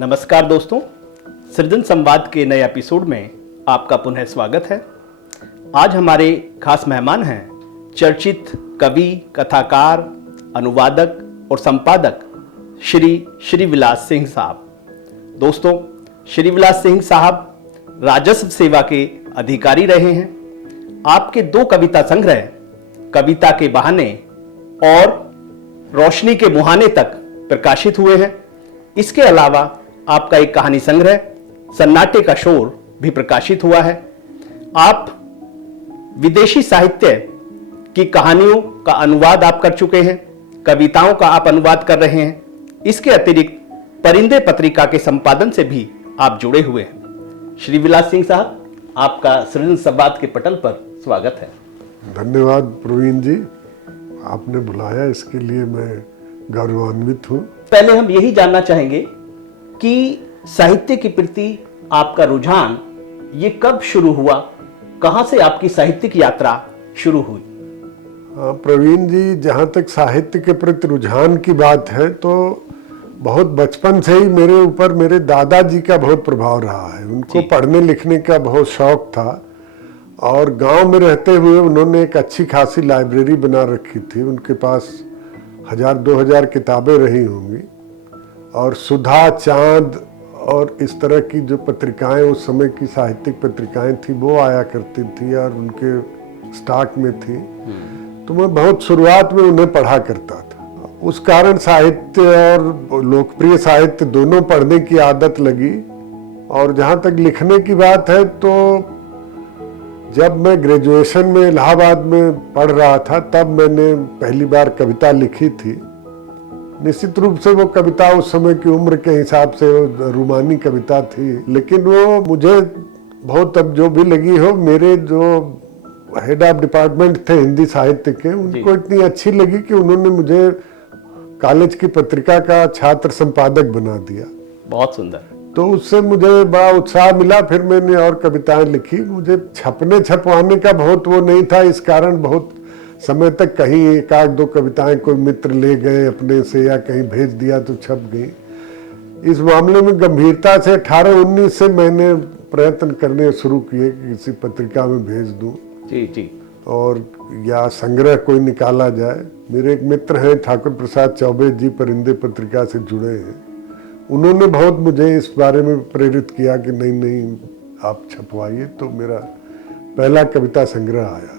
नमस्कार दोस्तों, सृजन संवाद के नए एपिसोड में आपका पुनः स्वागत है। आज हमारे खास मेहमान हैं चर्चित कवि, कथाकार, अनुवादक और संपादक श्री विलास सिंह साहब। दोस्तों, श्री विलास सिंह साहब राजस्व सेवा के अधिकारी रहे हैं। आपके 2 कविता संग्रह कविता के बहाने और रोशनी के मुहाने तक प्रकाशित हुए हैं। इसके अलावा आपका एक कहानी संग्रह सन्नाटे का शोर भी प्रकाशित हुआ है। आप विदेशी साहित्य की कहानियों का अनुवाद आप कर चुके हैं, कविताओं का आप अनुवाद कर रहे हैं। इसके अतिरिक्त परिंदे पत्रिका के संपादन से भी आप जुड़े हुए हैं। श्री विलास सिंह साहब, आपका सृजन संवाद के पटल पर स्वागत है। धन्यवाद प्रवीण जी, आपने बुलाया इसके लिए मैं गौरवान्वित हूँ। पहले हम यही जानना चाहेंगे कि साहित्य के प्रति आपका रुझान ये कब शुरू हुआ, कहां से आपकी साहित्यिक यात्रा शुरू हुई? प्रवीण जी, जहाँ तक साहित्य के प्रति रुझान की बात है तो बहुत बचपन से ही मेरे ऊपर मेरे दादाजी का बहुत प्रभाव रहा है। उनको पढ़ने लिखने का बहुत शौक था और गांव में रहते हुए उन्होंने एक अच्छी खासी लाइब्रेरी बना रखी थी। उनके पास 1000-2000 किताबें रही होंगी और सुधा, चांद और इस तरह की जो पत्रिकाएं उस समय की साहित्यिक पत्रिकाएं थी वो आया करती थी और उनके स्टॉक में थी। तो मैं बहुत शुरुआत में उन्हें पढ़ा करता था। उस कारण साहित्य और लोकप्रिय साहित्य दोनों पढ़ने की आदत लगी। और जहाँ तक लिखने की बात है तो जब मैं ग्रेजुएशन में इलाहाबाद में पढ़ रहा था तब मैंने पहली बार कविता लिखी थी। निश्चित रूप से वो कविता उस समय की उम्र के हिसाब से रूमानी कविता थी, लेकिन वो मुझे बहुत, अब जो भी लगी हो, मेरे जो हेड ऑफ डिपार्टमेंट थे हिंदी साहित्य के, उनको इतनी अच्छी लगी कि उन्होंने मुझे कॉलेज की पत्रिका का छात्र संपादक बना दिया। बहुत सुंदर। तो उससे मुझे बड़ा उत्साह मिला। फिर मैंने और कविताएं लिखी। मुझे छपवाने का बहुत वो नहीं था, इस कारण बहुत समय तक कहीं 1-2 कविताएं कोई मित्र ले गए अपने से या कहीं भेज दिया तो छप गई। इस मामले में गंभीरता से 18-19 से मैंने प्रयत्न करने शुरू किए कि किसी पत्रिका में भेज दूं जी और या संग्रह कोई निकाला जाए। मेरे एक मित्र हैं ठाकुर प्रसाद चौबे जी, परिंदे पत्रिका से जुड़े हैं। उन्होंने बहुत मुझे इस बारे में प्रेरित किया कि नहीं आप छपवाइए। तो मेरा पहला कविता संग्रह आया था।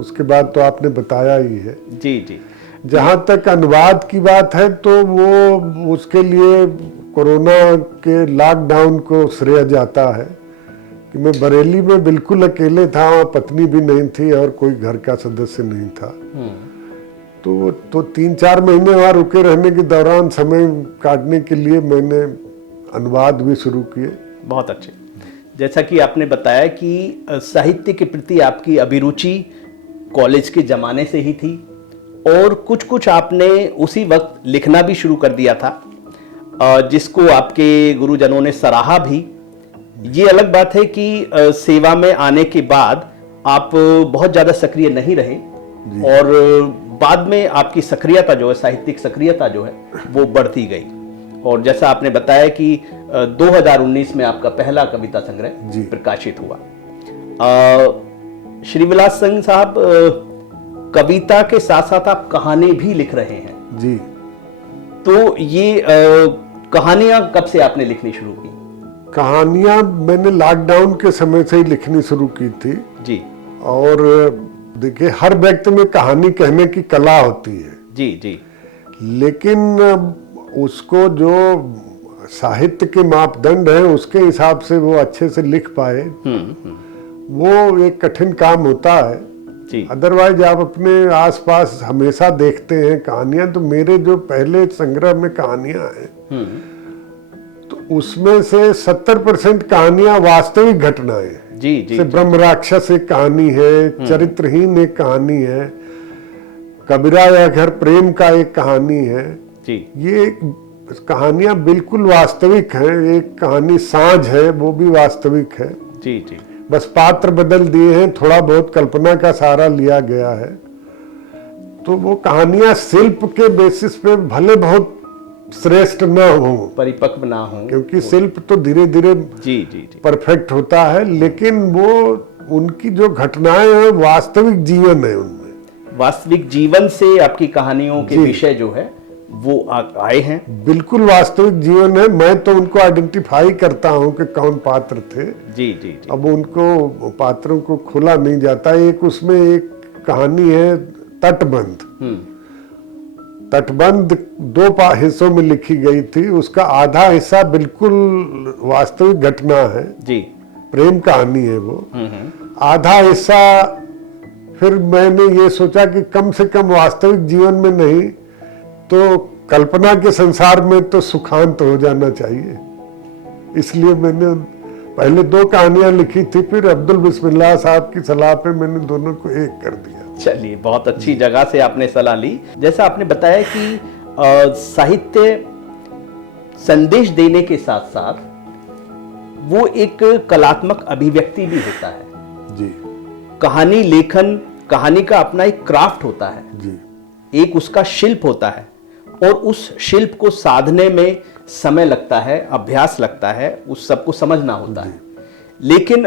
उसके बाद तो आपने बताया ही है। जी। जहाँ तक अनुवाद की बात है तो वो उसके लिए कोरोना के लॉकडाउन को श्रेय जाता है कि मैं बरेली में बिल्कुल अकेले था, वहाँ पत्नी भी नहीं थी और कोई घर का सदस्य नहीं था। तो 3-4 महीने वहाँ रुके रहने के दौरान समय काटने के लिए मैंने अनुवाद भी शुरू किए। बहुत अच्छे। जैसा कि आपने बताया कि साहित्य के प्रति आपकी अभिरुचि कॉलेज के ज़माने से ही थी और कुछ आपने उसी वक्त लिखना भी शुरू कर दिया था, जिसको आपके गुरुजनों ने सराहा भी। ये अलग बात है कि सेवा में आने के बाद आप बहुत ज़्यादा सक्रिय नहीं रहे और बाद में आपकी सक्रियता जो है, साहित्यिक सक्रियता जो है, वो बढ़ती गई। और जैसा आपने बताया कि 2019 में आपका पहला कविता संग्रह प्रकाशित हुआ। श्री विलास सिंह साहब, कविता के साथ साथ आप कहानी भी लिख रहे हैं जी। तो ये कहानियां कब से आपने लिखनी शुरू की? कहानियां मैंने लॉकडाउन के समय से ही लिखनी शुरू की थी जी। और देखिए, हर व्यक्ति में कहानी कहने की कला होती है जी। लेकिन उसको जो साहित्य के मापदंड हैं उसके हिसाब से वो अच्छे से लिख पाए, वो एक कठिन काम होता है जी। अदरवाइज आप अपने आसपास हमेशा देखते हैं कहानियां। तो मेरे जो पहले संग्रह में कहानियां हैं तो उसमें से 70% कहानियां वास्तविक घटनाएं हैं। जी। ब्रह्म राक्षस एक कहानी है, चरित्रहीन एक कहानी है, कबीरा या घर प्रेम का एक कहानी है जी। ये कहानियां बिल्कुल वास्तविक हैं। एक कहानी सांझ है, वो भी वास्तविक है जी। बस पात्र बदल दिए हैं, थोड़ा बहुत कल्पना का सहारा लिया गया है। तो वो कहानियां शिल्प के बेसिस पे भले बहुत श्रेष्ठ न हो, परिपक्व ना हो, क्योंकि शिल्प तो धीरे धीरे जी जी जी, परफेक्ट होता है, लेकिन वो उनकी जो घटनाएं हैं वास्तविक जीवन है, उनमें वास्तविक जीवन से आपकी कहानियों के जी। विषय जो है वो आए हैं। बिल्कुल वास्तविक जीवन है। मैं तो उनको आइडेंटिफाई करता हूं कि कौन पात्र थे। जी जी जी, अब उनको पात्रों को खोला नहीं जाता। एक उसमें एक कहानी है तटबंध। तटबंध दो हिस्सों में लिखी गई थी। उसका आधा हिस्सा बिल्कुल वास्तविक घटना है, जी, प्रेम कहानी है वो। आधा हिस्सा फिर मैंने ये सोचा कि कम से कम वास्तविक जीवन में नहीं तो कल्पना के संसार में तो सुखांत हो जाना चाहिए। इसलिए मैंने पहले दो कहानियां लिखी थी, फिर अब्दुल बिस्मिल्लाह साहब की सलाह पे मैंने दोनों को एक कर दिया। चलिए, बहुत अच्छी जगह से आपने सलाह ली। जैसा आपने बताया कि साहित्य संदेश देने के साथ साथ वो एक कलात्मक अभिव्यक्ति भी होता है। जी कहानी लेखन, कहानी का अपना एक क्राफ्ट होता है जी, एक उसका शिल्प होता है, और उस शिल्प को साधने में समय लगता है, अभ्यास लगता है, उस सबको समझना होता है। लेकिन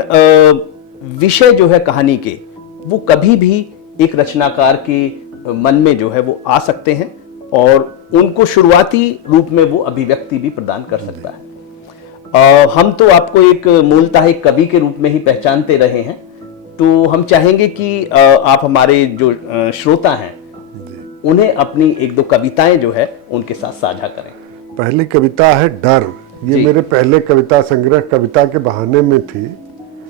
विषय जो है कहानी के, वो कभी भी एक रचनाकार के मन में जो है वो आ सकते हैं और उनको शुरुआती रूप में वो अभिव्यक्ति भी प्रदान कर सकता है। हम तो आपको एक मूलतः एक कवि के रूप में ही पहचानते रहे हैं, तो हम चाहेंगे कि आप हमारे जो श्रोता हैं उन्हें अपनी एक दो कविताएं जो है उनके साथ साझा करें। पहली कविता है डर। ये मेरे पहले कविता संग्रह कविता के बहाने में थी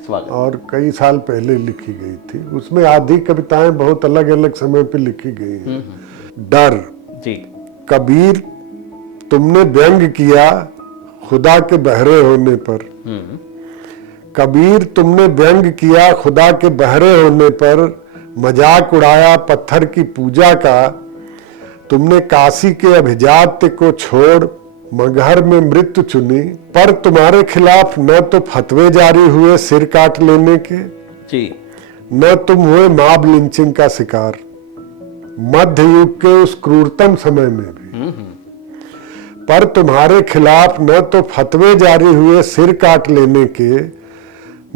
स्वागत। और कई साल पहले लिखी गई थी। उसमें आधी कविताएं बहुत अलग अलग समय पे लिखी गई हैं। डर। जी, कबीर तुमने व्यंग किया खुदा के बहरे होने पर। कबीर तुमने व्यंग किया खुदा के बहरे होने पर, मजाक उड़ाया पत्थर की पूजा का। तुमने काशी के अभिजात्य को छोड़ मगहर में मृत्यु चुनी, पर तुम्हारे खिलाफ न तो फतवे जारी हुए सिर काट लेने के, जी, न तुम हुए मॉब लिंचिंग का शिकार मध्य युग के उस क्रूरतम समय में भी। पर तुम्हारे खिलाफ न तो फतवे जारी हुए सिर काट लेने के,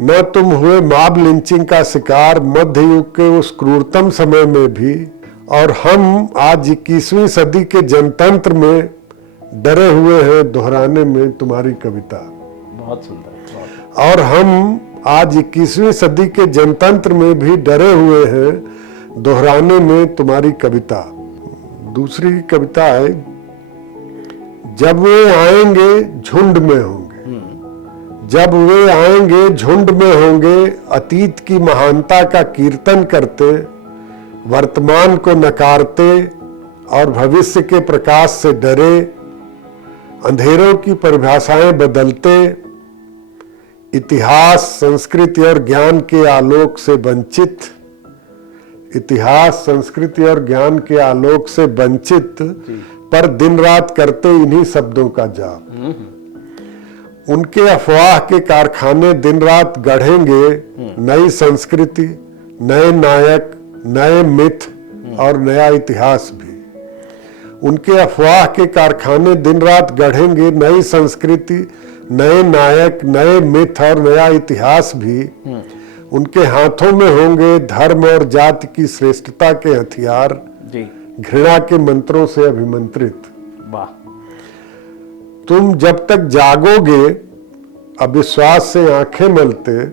न तुम हुए मॉब लिंचिंग का शिकार मध्य युग के उस क्रूरतम समय में भी। और हम आज 21वीं सदी के जनतंत्र में डरे हुए हैं दोहराने में तुम्हारी कविता। बहुत सुंदर, बहुत। और हम आज 21वीं सदी के जनतंत्र में भी डरे हुए हैं दोहराने में तुम्हारी कविता। दूसरी कविता है जब वे आएंगे झुंड में होंगे। जब वे आएंगे झुंड में होंगे, अतीत की महानता का कीर्तन करते, वर्तमान को नकारते और भविष्य के प्रकाश से डरे, अंधेरों की परिभाषाएं बदलते, इतिहास संस्कृति और ज्ञान के आलोक से वंचित, इतिहास संस्कृति और ज्ञान के आलोक से वंचित, पर दिन रात करते इन्हीं शब्दों का जाप। उनके अफवाह के कारखाने दिन रात गढ़ेंगे नई संस्कृति, नए नायक, नए मिथ और नया इतिहास भी। उनके अफवाह के कारखाने दिन रात गढ़ेंगे नई संस्कृति, नए नायक, नए मिथ और नया इतिहास भी। उनके हाथों में होंगे धर्म और जाति की श्रेष्ठता के हथियार, जी, घृणा के मंत्रों से अभिमंत्रित। वाह। तुम जब तक जागोगे अविश्वास से आंखें मलते,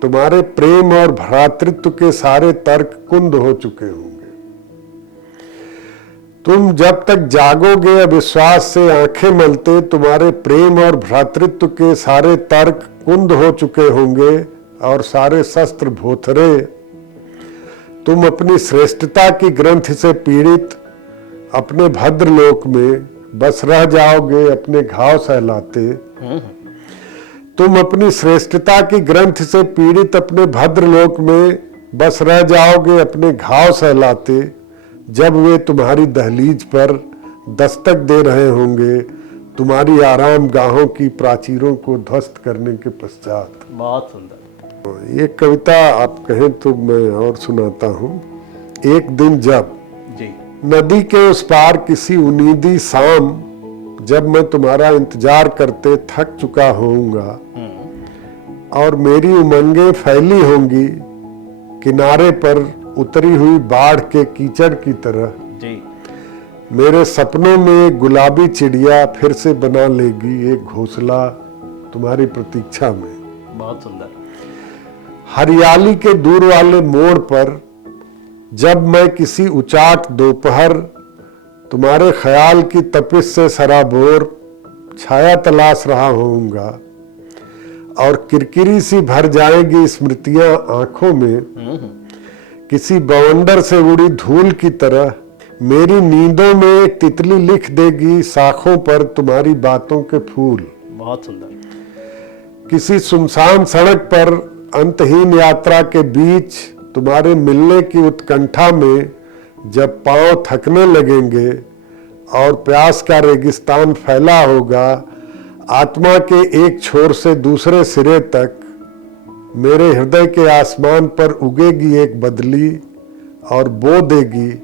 तुम्हारे प्रेम और भ्रातृत्व के सारे तर्क कुंद हो चुके होंगे। तुम जब तक जागोगे अविश्वास से आंखें मलते, तुम्हारे प्रेम और भ्रातृत्व के सारे तर्क कुंद हो चुके होंगे और सारे शस्त्र भोथरे। तुम अपनी श्रेष्ठता की ग्रंथ से पीड़ित अपने भद्रलोक में बस रह जाओगे अपने घाव सहलाते। तुम अपनी श्रेष्ठता की ग्रंथ से पीड़ित अपने भद्रलोक में बस रह जाओगे अपने घाव सहलाते, जब वे तुम्हारी दहलीज पर दस्तक दे रहे होंगे तुम्हारी आराम गाहों की प्राचीरों को ध्वस्त करने के पश्चात। बहुत सुंदर। ये कविता आप कहें तो मैं और सुनाता हूँ। एक दिन जब जी, नदी के उस पार किसी उनीदी शाम जब मैं तुम्हारा इंतजार करते थक चुका होऊंगा और मेरी उमंगें फैली होंगी किनारे पर उतरी हुई बाढ़ के कीचड़ की तरह, जी। मेरे सपनों में गुलाबी चिड़िया फिर से बना लेगी एक घोंसला तुम्हारी प्रतीक्षा में। बहुत सुंदर। हरियाली के दूर वाले मोड़ पर जब मैं किसी उचाट दोपहर तुम्हारे ख्याल की तपिश से सराबोर छाया तलाश रहा होऊंगा और किरकिरी सी भर जाएगी स्मृतियां आंखों में, किसी बवंडर से उड़ी धूल की तरह मेरी नींदों में एक तितली लिख देगी शाखों पर तुम्हारी बातों के फूल। बहुत सुंदर। किसी सुनसान सड़क पर अंतहीन यात्रा के बीच तुम्हारे मिलने की उत्कंठा में जब पांव थकने लगेंगे और प्यास का रेगिस्तान फैला होगा, आत्मा के एक छोर से दूसरे सिरे तक मेरे हृदय के आसमान पर उगेगी एक बदली और बो देगी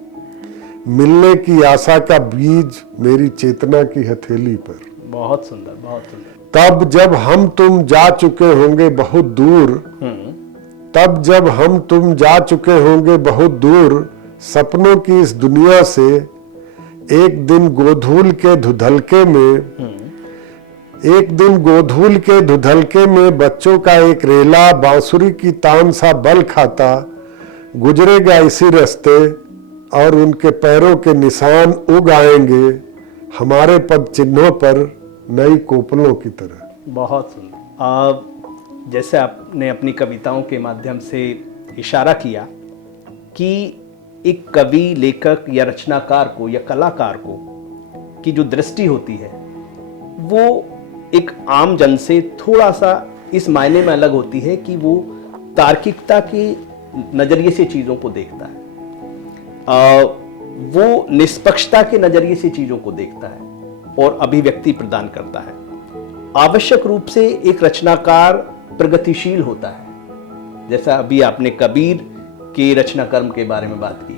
मिलने की आशा का बीज मेरी चेतना की हथेली पर। बहुत सुंदर, बहुत सुंदर। तब जब हम तुम जा चुके होंगे बहुत दूर, तब जब हम तुम जा चुके होंगे बहुत दूर सपनों की इस दुनिया से, एक दिन गोधूल के धुधलके में, एक दिन गोधूल के धुधलके में बच्चों का एक रेला बांसुरी की तान सा बल खाता गुजरेगा इसी रास्ते और उनके पैरों के निशान उग आएंगे हमारे पद चिन्हों पर नई कोपलों की तरह। बहुत सुंदर। जैसे आपने अपनी कविताओं के माध्यम से इशारा किया कि एक कवि, लेखक या रचनाकार को या कलाकार को की जो दृष्टि होती है वो एक आम जन से थोड़ा सा इस मायने में अलग होती है कि वो तार्किकता के नजरिए से चीजों को देखता है, वो निष्पक्षता के नजरिए से चीजों को देखता है और अभिव्यक्ति प्रदान करता है। आवश्यक रूप से एक रचनाकार प्रगतिशील होता है। जैसा अभी आपने कबीर के रचना कर्म के बारे में बात की,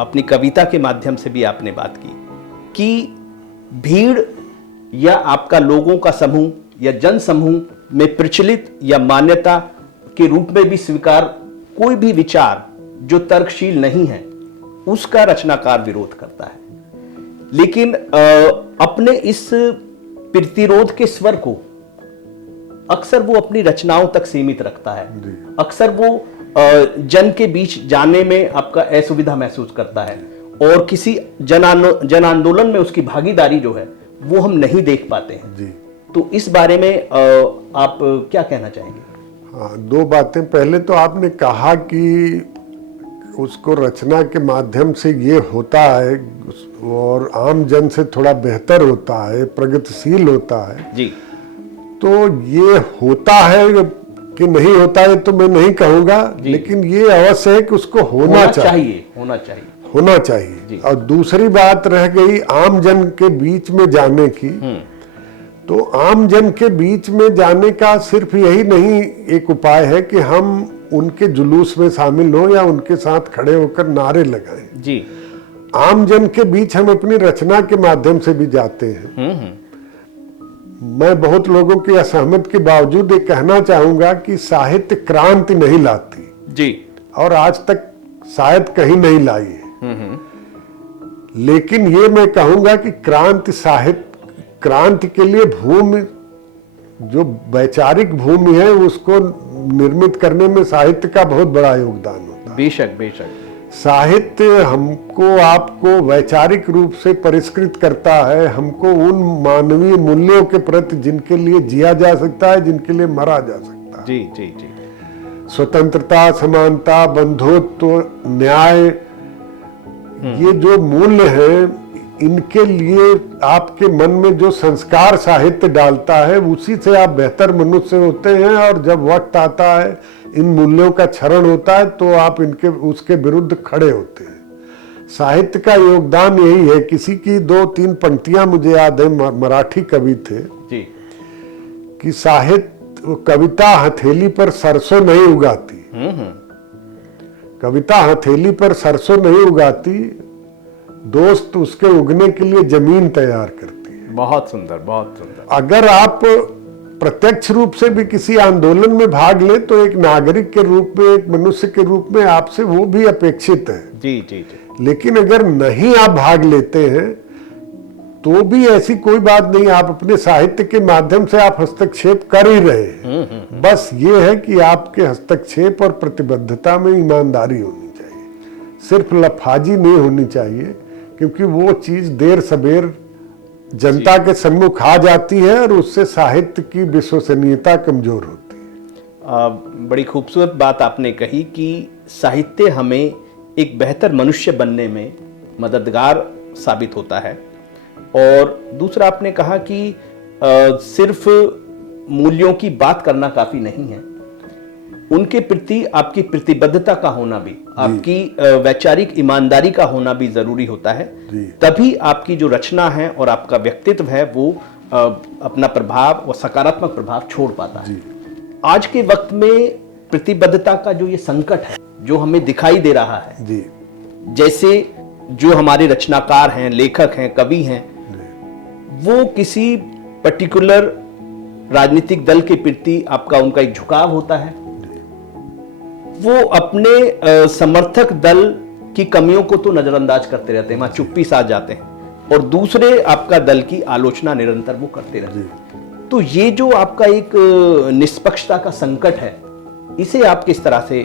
अपनी कविता के माध्यम से भी आपने बात की कि भीड़ या आपका लोगों का समूह या जन समूह में प्रचलित या मान्यता के रूप में भी स्वीकार कोई भी विचार जो तर्कशील नहीं है उसका रचनाकार विरोध करता है, लेकिन अपने इस प्रतिरोध के स्वर को अक्सर वो अपनी रचनाओं तक सीमित रखता है। अक्सर वो जन के बीच जाने में आपका असुविधा महसूस करता है और किसी जन आंदोलन में उसकी भागीदारी जो है वो हम नहीं देख पाते हैं जी। तो इस बारे में आप क्या कहना चाहेंगे? हाँ, दो बातें। पहले तो आपने कहा कि उसको रचना के माध्यम से ये होता है और आम जन से थोड़ा बेहतर होता है, प्रगतिशील होता है जी। तो ये होता है कि नहीं होता है तो मैं नहीं कहूँगा, लेकिन ये अवश्य है कि उसको होना चाहिए। और दूसरी बात रह गई आम जन के बीच में जाने की, तो आम जन के बीच में जाने का सिर्फ यही नहीं एक उपाय है कि हम उनके जुलूस में शामिल हो या उनके साथ खड़े होकर नारे लगाएं जी। आम जन के बीच हम अपनी रचना के माध्यम से भी जाते हैं। मैं बहुत लोगों की असहमत के बावजूद ये कहना चाहूंगा कि साहित्य क्रांति नहीं लाती जी, और आज तक शायद कहीं नहीं लाई है। लेकिन ये मैं कहूंगा कि क्रांति के लिए भूमि, जो वैचारिक भूमि है, उसको निर्मित करने में साहित्य का बहुत बड़ा योगदान होता है। बेशक बेशक। साहित्य हमको आपको वैचारिक रूप से परिष्कृत करता है, हमको उन मानवीय मूल्यों के प्रति जिनके लिए जिया जा सकता है, जिनके लिए मरा जा सकता है। जी जी जी। स्वतंत्रता, समानता, बंधुत्व, न्याय, ये जो मूल्य हैं, इनके लिए आपके मन में जो संस्कार साहित्य डालता है, उसी से आप बेहतर मनुष्य होते हैं। और जब वक्त आता है, इन मूल्यों का क्षरण होता है, तो आप उसके विरुद्ध खड़े होते हैं। साहित्य का योगदान यही है। किसी की 2-3 पंक्तियां मुझे याद है, मराठी कवि थे जी, कि साहित्य, कविता हथेली पर सरसों नहीं उगाती, कविता हथेली पर सरसों नहीं उगाती, दोस्त उसके उगने के लिए जमीन तैयार करती है। बहुत सुंदर, बहुत सुंदर। अगर आप प्रत्यक्ष रूप से भी किसी आंदोलन में भाग ले तो एक नागरिक के रूप में, एक मनुष्य के रूप में आपसे वो भी अपेक्षित है। जी जी जी। लेकिन अगर नहीं आप भाग लेते हैं तो भी ऐसी कोई बात नहीं, आप अपने साहित्य के माध्यम से आप हस्तक्षेप कर ही रहे हैं। बस ये है कि आपके हस्तक्षेप और प्रतिबद्धता में ईमानदारी होनी चाहिए, सिर्फ लफाजी नहीं होनी चाहिए, क्योंकि वो चीज देर सबेर जनता के सम्मुख आ जाती है और उससे साहित्य की विश्वसनीयता कमजोर होती है। बड़ी खूबसूरत बात आपने कही कि साहित्य हमें एक बेहतर मनुष्य बनने में मददगार साबित होता है। और दूसरा आपने कहा कि सिर्फ मूल्यों की बात करना काफी नहीं है, उनके प्रति आपकी प्रतिबद्धता का होना भी, आपकी वैचारिक ईमानदारी का होना भी जरूरी होता है। तभी आपकी जो रचना है और आपका व्यक्तित्व है वो अपना प्रभाव और सकारात्मक प्रभाव छोड़ पाता है। आज के वक्त में प्रतिबद्धता का जो ये संकट है जो हमें दिखाई दे रहा है, जैसे जो हमारे रचनाकार हैं, लेखक हैं, कवि हैं, वो किसी पर्टिकुलर राजनीतिक दल के प्रति आपका उनका एक झुकाव होता है, वो अपने समर्थक दल की कमियों को तो नजरअंदाज करते रहते हैं, वहां चुप्पी साध जाते हैं, और दूसरे आपका दल की आलोचना निरंतर वो करते रहते हैं। तो ये जो आपका एक निष्पक्षता का संकट है, इसे आप किस तरह से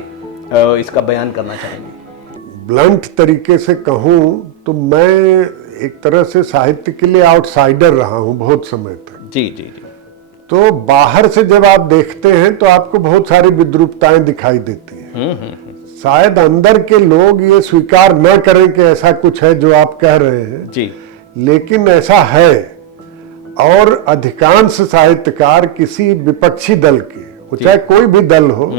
इसका बयान करना चाहेंगे? ब्लंट तरीके से कहूं तो मैं एक तरह से साहित्य के लिए आउटसाइडर रहा हूं बहुत समय तक। जी जी जी। तो बाहर से जब आप देखते हैं तो आपको बहुत सारी विद्रूपताएं दिखाई देती हैं। शायद अंदर के लोग ये स्वीकार न करें कि ऐसा कुछ है जो आप कह रहे हैं जी, लेकिन ऐसा है। और अधिकांश साहित्यकार किसी विपक्षी दल के, वो चाहे कोई भी दल हो,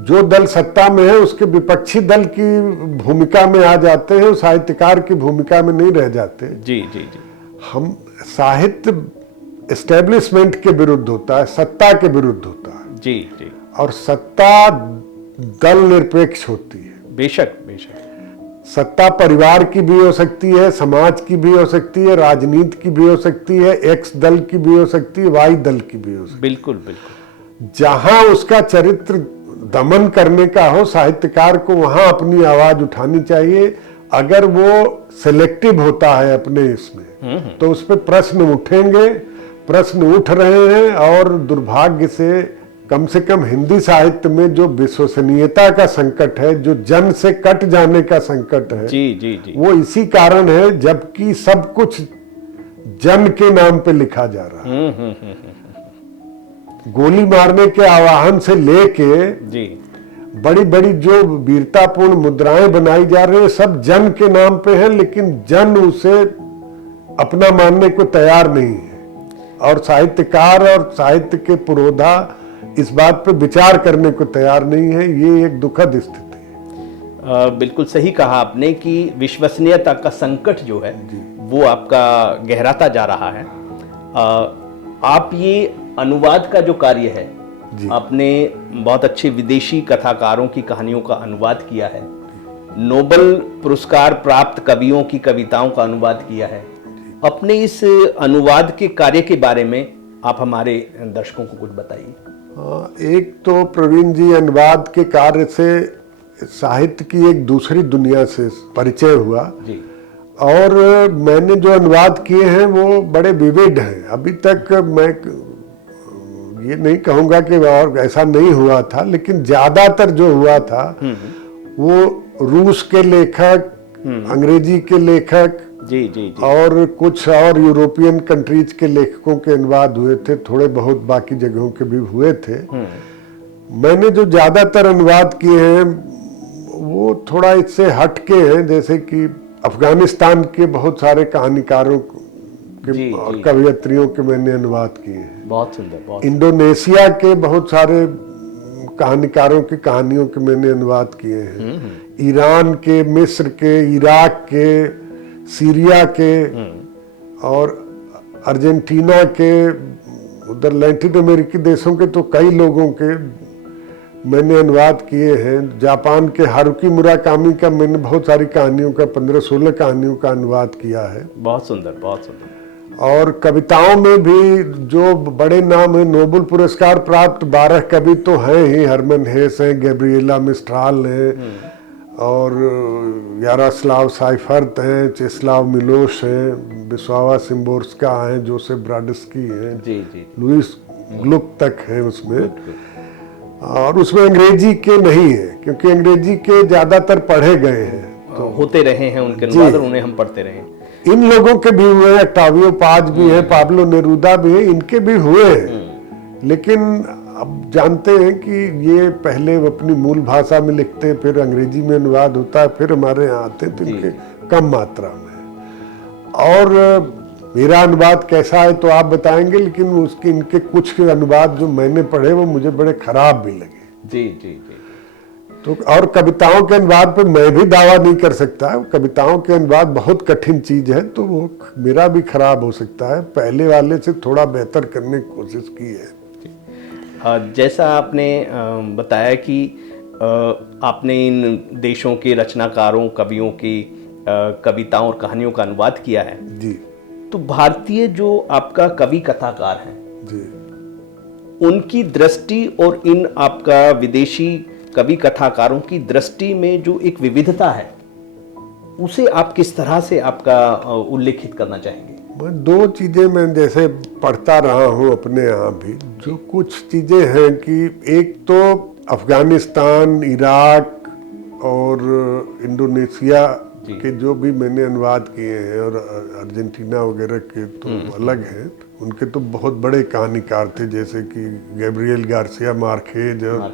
जो दल सत्ता में है उसके विपक्षी दल की भूमिका में आ जाते हैं, साहित्यकार की भूमिका में नहीं रह जाते। जी जी जी। हम साहित्य एस्टेब्लिशमेंट के विरुद्ध होता है, सत्ता के विरुद्ध होता है। जी जी। और सत्ता दल निरपेक्ष होती है। बेशक बेशक। सत्ता परिवार की भी हो सकती है, समाज की भी हो सकती है, राजनीति की भी हो सकती है, एक्स दल की भी हो सकती है, वाई दल की भी हो सकती है। बिल्कुल बिल्कुल। जहां उसका चरित्र दमन करने का हो, साहित्यकार को वहां अपनी आवाज उठानी चाहिए। अगर वो सिलेक्टिव होता है अपने इसमें तो उस पर प्रश्न उठेंगे, प्रश्न उठ रहे हैं। और दुर्भाग्य से कम हिंदी साहित्य में जो विश्वसनीयता का संकट है, जो जन से कट जाने का संकट है, जी जी जी, वो इसी कारण है, जबकि सब कुछ जन के नाम पे लिखा जा रहा है। गोली मारने के आह्वान से लेके जी, बड़ी बड़ी जो वीरतापूर्ण मुद्राएं बनाई जा रही है, सब जन के नाम पे है, लेकिन जन उसे अपना मानने को तैयार नहीं है। और साहित्यकार और साहित्य के पुरोधा इस बात पे विचार करने को तैयार नहीं है। ये एक दुखद स्थिति है। बिल्कुल सही कहा आपने कि विश्वसनीयता का संकट जो है वो आपका गहराता जा रहा है। आप ये अनुवाद का जो कार्य है, आपने बहुत अच्छे विदेशी कथाकारों की कहानियों का अनुवाद किया है, नोबेल पुरस्कार प्राप्त कवियों की कविताओं का अनुवाद किया है। अपने इस अनुवाद के कार्य के बारे में आप हमारे दर्शकों को कुछ बताइए। एक तो प्रवीण जी, अनुवाद के कार्य से साहित्य की एक दूसरी दुनिया से परिचय हुआ जी। और मैंने जो अनुवाद किए हैं वो बड़े विविध हैं। अभी तक मैं ये नहीं कहूँगा कि और ऐसा नहीं हुआ था, लेकिन ज्यादातर जो हुआ था वो रूस के लेखक, अंग्रेजी के लेखक, जी जी जी, और कुछ और यूरोपियन कंट्रीज के लेखकों के अनुवाद हुए थे, थोड़े बहुत बाकी जगहों के भी हुए थे। मैंने जो ज्यादातर अनुवाद किए हैं वो थोड़ा इससे हटके हैं, जैसे कि अफगानिस्तान के बहुत सारे कहानीकारों के और कवयित्रियों के मैंने अनुवाद किए हैं। बहुत सुंदर, बहुत। इंडोनेशिया के बहुत सारे कहानीकारों की कहानियों के मैंने अनुवाद किए हैं। ईरान के, मिस्र के, इराक के, सीरिया के और अर्जेंटीना के, उधर लैटिन अमेरिकी देशों के तो कई लोगों के मैंने अनुवाद किए हैं। जापान के हारुकी मुराकामी का मैंने बहुत सारी कहानियों का, 15-16 कहानियों का अनुवाद किया है। बहुत सुंदर, बहुत सुंदर। और कविताओं में भी जो बड़े नाम है, नोबेल पुरस्कार प्राप्त 12 कवि तो हैं ही, हरमन हेस हैं, गैब्रिएला मिस्ट्राल हैं, और यारोस्लाव साइफर्ट हैं, चेस्लाव मिलोश हैं, विस्वावा शिम्बोर्स्का हैं, जोसेफ ब्राडिस्की हैं, जी जी लुइस ग्लुक तक हैं उसमें। और उसमें अंग्रेजी के नहीं है, क्योंकि अंग्रेजी के ज्यादातर पढ़े गए हैं, तो होते रहे हैं उनके अनुवाद और उन्हें हम पढ़ते रहे हैं। इन लोगों के भी हुए हैं, ऑक्टावियो पाज भी है, पाब्लो नेरूदा भी है, इनके भी हुए हैं। लेकिन अब जानते हैं कि ये पहले अपनी मूल भाषा में लिखते हैं, फिर अंग्रेजी में अनुवाद होता है, फिर हमारे यहाँ आते हैं, तो इनके कम मात्रा में। और मेरा अनुवाद कैसा है तो आप बताएंगे, लेकिन उसके इनके कुछ अनुवाद जो मैंने पढ़े वो मुझे बड़े खराब भी लगे। जी जी जी। तो और कविताओं के अनुवाद पे मैं भी दावा नहीं कर सकता, कविताओं के अनुवाद बहुत कठिन चीज है, तो वो मेरा भी खराब हो सकता है। पहले वाले से थोड़ा बेहतर करने की कोशिश की है। जैसा आपने बताया कि आपने इन देशों के रचनाकारों, कवियों की कविताओं और कहानियों का अनुवाद किया है जी। तो भारतीय जो आपका कवि कथाकार हैं जी, उनकी दृष्टि और इन आपका विदेशी कवि कथाकारों की दृष्टि में जो एक विविधता है, उसे आप किस तरह से आपका उल्लेखित करना चाहेंगे? दो चीजें मैं जैसे पढ़ता रहा हूँ अपने यहाँ भी, जो कुछ चीजें हैं कि एक तो अफगानिस्तान, इराक और इंडोनेशिया के जो भी मैंने अनुवाद किए हैं, और अर्जेंटीना वगैरह के तो अलग हैं, उनके तो बहुत बड़े कहानीकार थे, जैसे कि गैब्रियल गार्सिया मार्केज और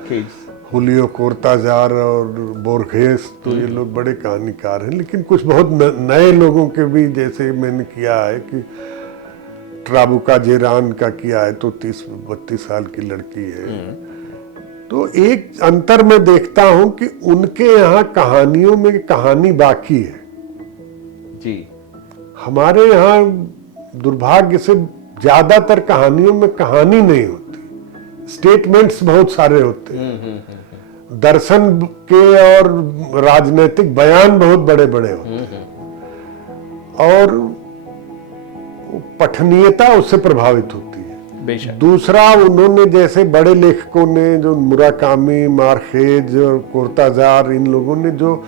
हुलियो कोर्ताजार और बोर्गेस, तो ये लोग बड़े कहानीकार हैं। लेकिन कुछ बहुत नए लोगों के भी, जैसे मैंने किया है कि ट्राबुका जेरान का किया है, तो 30-32 साल की लड़की है। तो एक अंतर मैं देखता हूं कि उनके यहाँ कहानियों में कहानी बाकी है जी। हमारे यहाँ दुर्भाग्य से ज्यादातर कहानियों में कहानी नहीं होती, स्टेटमेंट्स बहुत सारे होते हैं। दर्शन के और राजनीतिक बयान बहुत बड़े बड़े होते हैं, और पठनीयता उससे प्रभावित होती है। बेशक। दूसरा, उन्होंने जैसे बड़े लेखकों ने, जो मुराकामी, मार्केज और कोर्ताजार, इन लोगों ने जो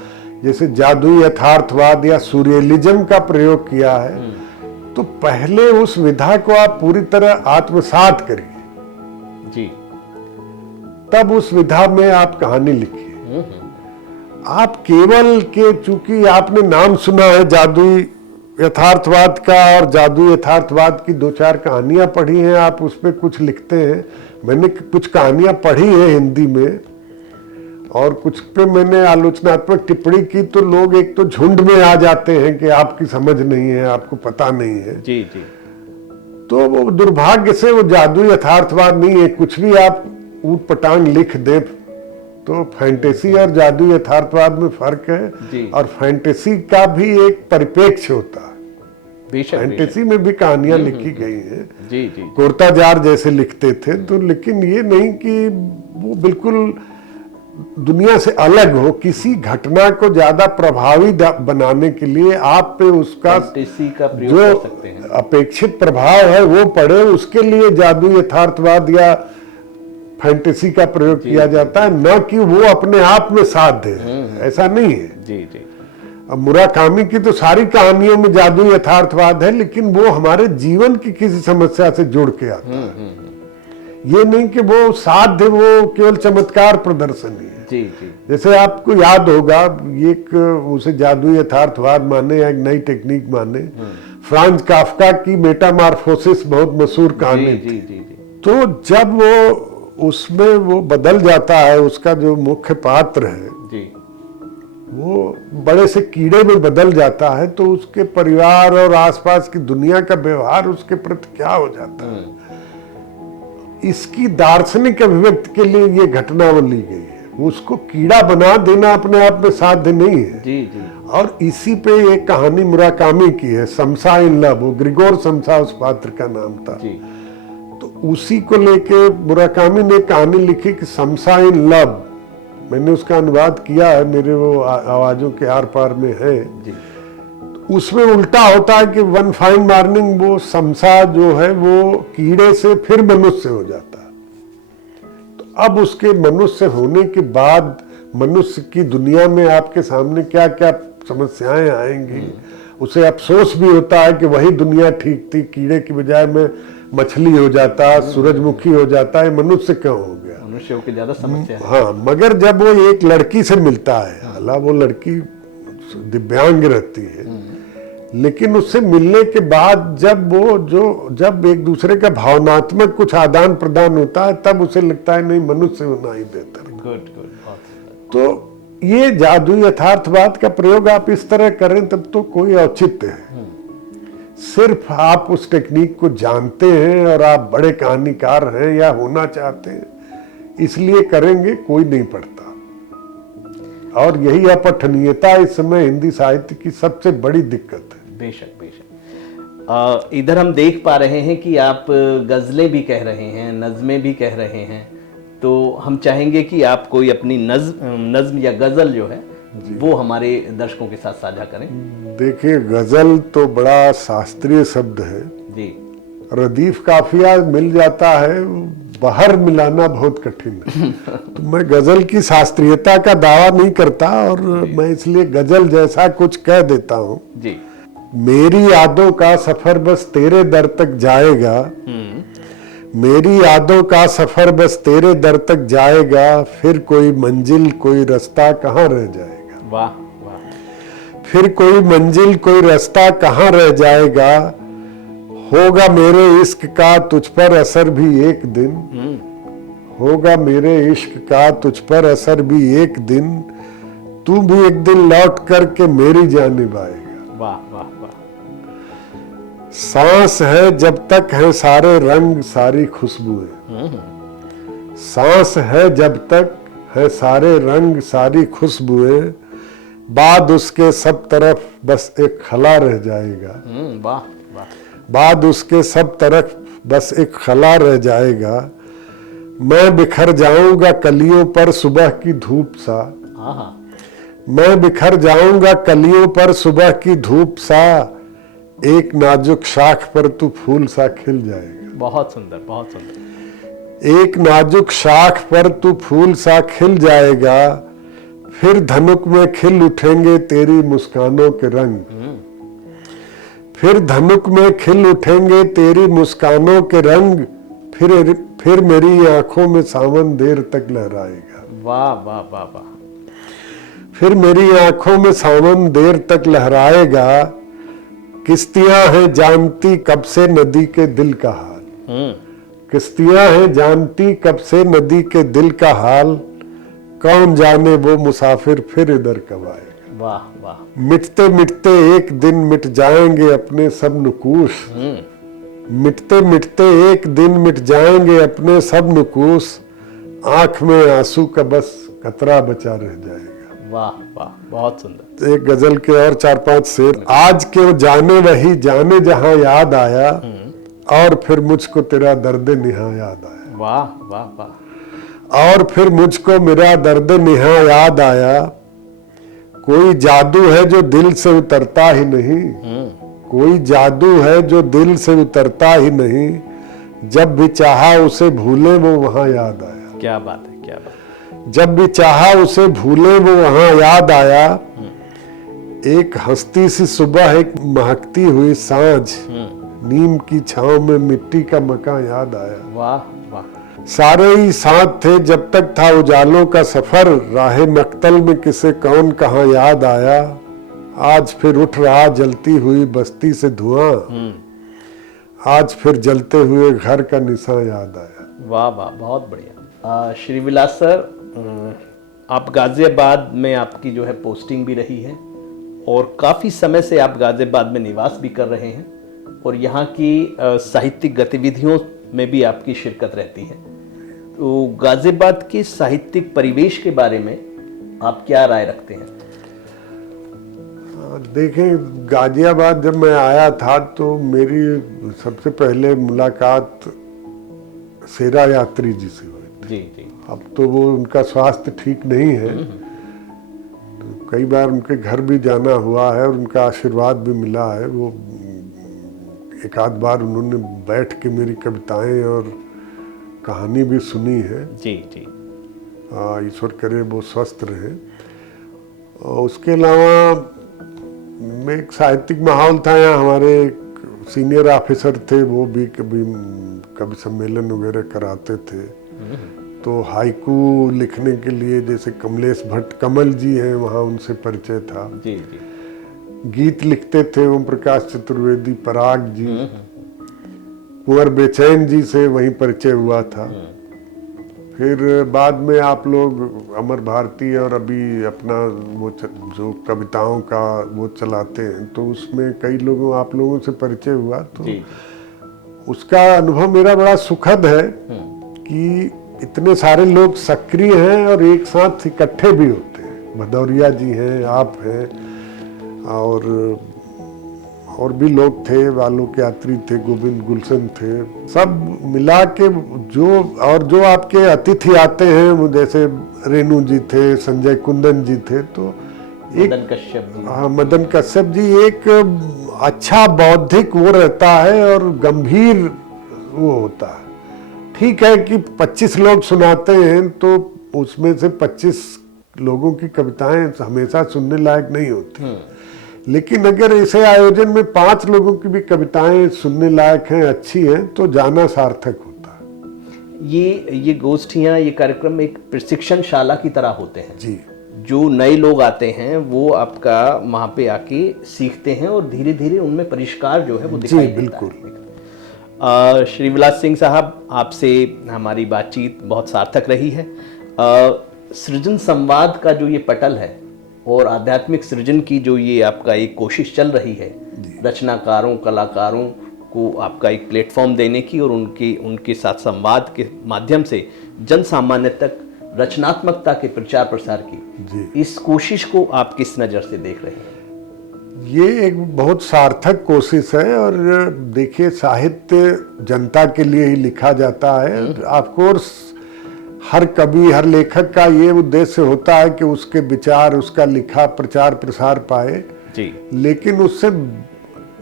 जैसे जादुई यथार्थवाद या सूर्यलिज्म का प्रयोग किया है, तो पहले उस विधा को आप पूरी तरह आत्मसात करिए जी, तब उस विधा में आप कहानी लिखिए। आप केवल के, चूंकि आपने नाम सुना है जादुई यथार्थवाद का, और जादुई यथार्थवाद की 2-4 कहानियां पढ़ी हैं, आप उस पर कुछ लिखते हैं। मैंने कुछ कहानियां पढ़ी है हिंदी में, और कुछ पे मैंने आलोचनात्मक टिप्पणी की, तो लोग एक तो झुंड में आ जाते हैं कि आपकी समझ नहीं है, आपको पता नहीं है। जी जी। तो वो दुर्भाग्य से वो जादुई यथार्थवाद नहीं है। कुछ भी आप ऊट पटांग लिख दे, तो फैंटेसी और जादुई यथार्थवाद में फर्क है, और फैंटेसी का भी एक परिप्रेक्ष्य होता है। फैंटेसी में भी कहानियां लिखी गई हैं, जी जी। कोर्ताजार जैसे लिखते थे, तो लेकिन ये नहीं कि वो बिल्कुल दुनिया से अलग हो। किसी घटना को ज्यादा प्रभावी बनाने के लिए आप पे उसका का प्रयोग जो कर सकते हैं। अपेक्षित प्रभाव है वो पड़े, उसके लिए जादुई यथार्थवाद या फैंटेसी का प्रयोग किया जाता है, न कि वो अपने आप में साध्य है। ऐसा नहीं है। जी जी। अब मुराकामी की तो सारी कहानियों में जादुई यथार्थवाद है, लेकिन वो हमारे जीवन की किसी समस्या से जुड़ के आता है। ये नहीं कि वो साध्य, वो केवल चमत्कार प्रदर्शनी है। जी जी। जैसे आपको याद होगा, एक उसे जादुई यथार्थवाद माने या एक नई टेक्निक माने, फ्रांज काफ्का की मेटामॉर्फोसिस बहुत मशहूर कहानी जी, थी। जी, जी। तो जब वो उसमें वो बदल जाता है, उसका जो मुख्य पात्र है जी, वो बड़े से कीड़े में बदल जाता है, तो उसके परिवार और आसपास की दुनिया का व्यवहार उसके प्रति क्या हो जाता है, इसकी दार्शनिक अभिव्यक्ति के लिए ये घटना वो ली गई है। उसको कीड़ा बना देना अपने आप में साध्य नहीं है। जी जी। और इसी पे एक कहानी मुराकामी की है, समसा इन लव, वो ग्रिगोर समसा उस पात्र का नाम था। जी। तो उसी को लेके मुराकामी ने कहानी लिखी कि समसा इन लव। मैंने उसका अनुवाद किया है, मेरे वो आवाजों के आर पार में है। जी। तो उसमें उल्टा होता है कि वन फाइन मॉर्निंग वो समसा जो है वो कीड़े से फिर मनुष्य हो जाता है। तो अब उसके मनुष्य होने के बाद मनुष्य की दुनिया में आपके सामने क्या क्या समस्याएं आएंगी, उसे अफसोस भी होता है कि वही दुनिया ठीक थी, कीड़े की बजाय में मछली हो जाता, सूरजमुखी हो जाता है, मनुष्य क्यों हो गया। मनुष्यों की ज्यादा समस्या है। हाँ, मगर जब वो एक लड़की से मिलता है, हालांकि वो लड़की दिव्यांग रहती है, लेकिन उससे मिलने के बाद जब एक दूसरे का भावनात्मक कुछ आदान प्रदान होता है, तब उसे लगता है नहीं, मनुष्य होना ही बेहतर। गुड गुड, तो ये जादुई यथार्थवाद का प्रयोग आप इस तरह करें तब तो कोई औचित्य है। सिर्फ आप उस टेक्निक को जानते हैं और आप बड़े कहानीकार हैं या होना चाहते हैं, इसलिए करेंगे, कोई नहीं पढ़ता। और यही अपठनीयता इस समय हिंदी साहित्य की सबसे बड़ी दिक्कत है। बेशक बेशक। इधर हम देख पा रहे हैं कि आप गजलें भी कह रहे हैं, नज़में भी कह रहे हैं, तो हम चाहेंगे कि आप कोई अपनी नज्म या गजल जो है वो हमारे दर्शकों के साथ साझा करें। देखिए, गजल तो बड़ा शास्त्रीय शब्द है जी। रदीफ काफिया मिल जाता है, बाहर मिलाना बहुत कठिन है। तो मैं गजल की शास्त्रीयता का दावा नहीं करता, और मैं इसलिए गजल जैसा कुछ कह देता हूँ जी। मेरी यादों का सफर बस तेरे दर तक जाएगा, मेरी यादों का सफर बस तेरे दर तक जाएगा, फिर कोई मंजिल कोई रास्ता कहाँ रह जाएगा। वाह वाह। फिर कोई मंजिल कोई रास्ता कहाँ रह जाएगा, होगा मेरे इश्क का तुझ पर असर भी एक दिन, होगा मेरे इश्क का तुझ पर असर भी एक दिन, तू भी एक दिन लौट करके मेरी जानिब आएगा। वाह वाह वाह। सांस है जब तक है सारे रंग सारी खुशबुएं, सांस है जब तक है सारे रंग सारी खुशबुएं, बाद उसके सब तरफ बस एक खला रह जाएगा। वाह वाह। बाद उसके सब तरफ बस एक खला रह जाएगा, मैं बिखर जाऊंगा कलियों पर सुबह की धूप सा, मैं बिखर जाऊंगा कलियों पर सुबह की धूप सा, एक नाजुक शाख पर तू फूल सा खिल जाएगा। बहुत सुंदर बहुत सुंदर। एक नाजुक शाख पर तू फूल सा खिल जाएगा, फिर धनुक में खिल उठेंगे तेरी मुस्कानों के रंग, फिर धनुक में खिल उठेंगे तेरी मुस्कानों के रंग, फिर मेरी आंखों में सावन देर तक लहराएगा। वाह वाह वाह वाह। फिर मेरी आंखों में सावन देर तक लहराएगा, किश्तियां हैं जानती कब से नदी के दिल का हाल, किश्तियां हैं जानती कब से नदी के दिल का हाल, कौन जाने वो मुसाफिर फिर इधर कब आएगा। वाह वाह। मिटते मिटते एक दिन मिट जाएंगे अपने सब नुकूश, मिटते मिटते एक दिन मिट जाएंगे अपने सब नुकूस, आंख में आंसू का बस कतरा बचा रह जाएगा। वाह वाह, बहुत सुंदर। एक गजल के और 4-5 शेर। आज के जाने वही जाने जहां याद आया, और फिर मुझको तेरा दर्द निहा याद आया। वाह वाह वाह। और फिर मुझको मेरा दर्द निहा याद आया, कोई जादू है जो दिल से उतरता ही नहीं, कोई जादू है जो दिल से उतरता ही नहीं, जब भी चाहा उसे भूले वो वहां याद आया। क्या बात है, क्या बात। जब भी चाहा उसे भूले वो वहां याद आया, एक हंसती सी सुबह एक महकती हुई सांझ, नीम की छांव में मिट्टी का मकान याद आया। वाह वाह। सारे ही साथ थे जब तक था उजालों का सफर, राहे मक्तल में किसे कौन कहां याद आया, आज फिर उठ रहा जलती हुई बस्ती से धुआं, आज फिर जलते हुए घर का निशान याद आया। वाह वाह, बहुत बढ़िया। श्री विलास सर, आप गाजियाबाद में आपकी जो है पोस्टिंग भी रही है, और काफ़ी समय से आप गाजियाबाद में निवास भी कर रहे हैं, और यहाँ की साहित्यिक गतिविधियों में भी आपकी शिरकत रहती है। तो गाजियाबाद के साहित्यिक परिवेश के बारे में आप क्या राय रखते हैं? देखें, गाजियाबाद जब मैं आया था तो मेरी सबसे पहले मुलाकात शेरा यात्री जी से हुई। जी जी। अब तो वो उनका स्वास्थ्य ठीक नहीं है, कई बार उनके घर भी जाना हुआ है और उनका आशीर्वाद भी मिला है। वो एक आध बार उन्होंने बैठ के मेरी कविताएं और कहानी भी सुनी है। जी जी। ईश्वर करे वो स्वस्थ रहे। और उसके अलावा में एक साहित्यिक माहौल था यहाँ, हमारे एक सीनियर ऑफिसर थे, वो भी कभी सम्मेलन वगैरह कराते थे। तो हाइकू लिखने के लिए जैसे कमलेश भट्ट कमल जी हैं, वहाँ उनसे परिचय था। जी जी। गीत लिखते थे ओम प्रकाश चतुर्वेदी, पराग जी, कुंवर बेचैन जी से वहीं परिचय हुआ था। फिर बाद में आप लोग अमर भारती और अभी अपना वो जो कविताओं का वो चलाते हैं, तो उसमें कई लोगों आप लोगों से परिचय हुआ। तो जी। उसका अनुभव मेरा बड़ा सुखद है कि इतने सारे लोग सक्रिय हैं और एक साथ इकट्ठे भी होते हैं। भदौरिया जी हैं, आप हैं, और भी लोग थे, वालोक यात्री थे, गोविंद गुलशन थे, सब मिला के जो आपके अतिथि आते हैं, जैसे रेणु जी थे, संजय कुंदन जी थे, तो मदन कश्यप जी। हाँ, मदन कश्यप जी, एक अच्छा बौद्धिक वो रहता है और गंभीर वो होता है। ठीक है कि 25 लोग सुनाते हैं तो उसमें से 25 लोगों की कविताएं हमेशा सुनने लायक नहीं होती, लेकिन अगर ऐसे आयोजन में 5 लोगों की भी कविताएं सुनने लायक हैं, अच्छी हैं, तो जाना सार्थक होता है। ये गोष्ठियाँ, ये कार्यक्रम एक प्रशिक्षण शाला की तरह होते हैं जी। जो नए लोग आते हैं वो आपका वहाँ पे आके सीखते हैं और धीरे धीरे उनमें परिष्कार जो है वो दिखाई देता बिल्कुल। है। श्री विलास सिंह साहब, आपसे हमारी बातचीत बहुत सार्थक रही है। सृजन संवाद का जो ये पटल है और आध्यात्मिक सृजन की जो ये आपका एक कोशिश चल रही है, रचनाकारों, कलाकारों को आपका एक प्लेटफॉर्म देने की और उनके साथ संवाद के माध्यम से जन सामान्य तक रचनात्मकता के प्रचार प्रसार की, इस कोशिश को आप किस नज़र से देख रहे हैं? ये एक बहुत सार्थक कोशिश है। और देखिए, साहित्य जनता के लिए ही लिखा जाता है। ऑफ कोर्स हर कवि, हर लेखक का ये उद्देश्य होता है कि उसके विचार, उसका लिखा प्रचार प्रसार पाए जी। लेकिन उससे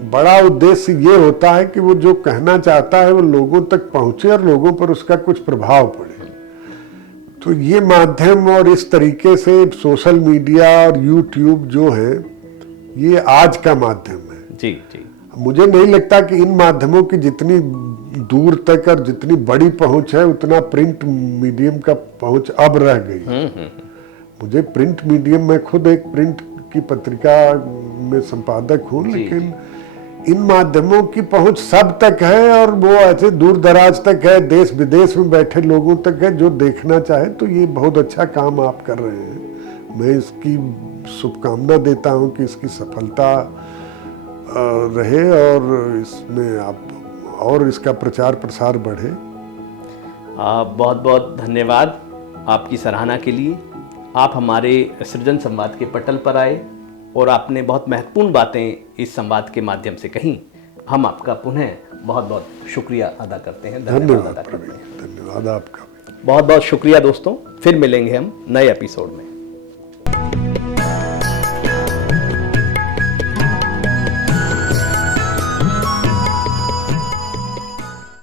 बड़ा उद्देश्य ये होता है कि वो जो कहना चाहता है वो लोगों तक पहुंचे और लोगों पर उसका कुछ प्रभाव पड़े। तो ये माध्यम और इस तरीके से सोशल मीडिया और यूट्यूब जो है, ये आज का माध्यम है। जी जी। मुझे नहीं लगता कि इन माध्यमों की जितनी दूर तक और जितनी बड़ी पहुंच है, उतना प्रिंट मीडियम का पहुंच अब रह गई। मुझे प्रिंट मीडियम में खुद एक प्रिंट की पत्रिका में संपादक हूँ, लेकिन इन माध्यमों की पहुंच सब तक है और वो ऐसे दूर दराज तक है, देश विदेश में बैठे लोगों तक है जो देखना चाहे। तो ये बहुत अच्छा काम आप कर रहे हैं। मैं इसकी शुभकामना देता हूं कि इसकी सफलता रहे और इसमें आप और इसका प्रचार प्रसार बढ़े। बहुत बहुत धन्यवाद आपकी सराहना के लिए। आप हमारे सृजन संवाद के पटल पर आए और आपने बहुत महत्वपूर्ण बातें इस संवाद के माध्यम से कहीं। हम आपका पुनः बहुत बहुत शुक्रिया अदा करते हैं। धन्यवाद आपका। बहुत बहुत शुक्रिया दोस्तों। फिर मिलेंगे हम नए एपिसोड में।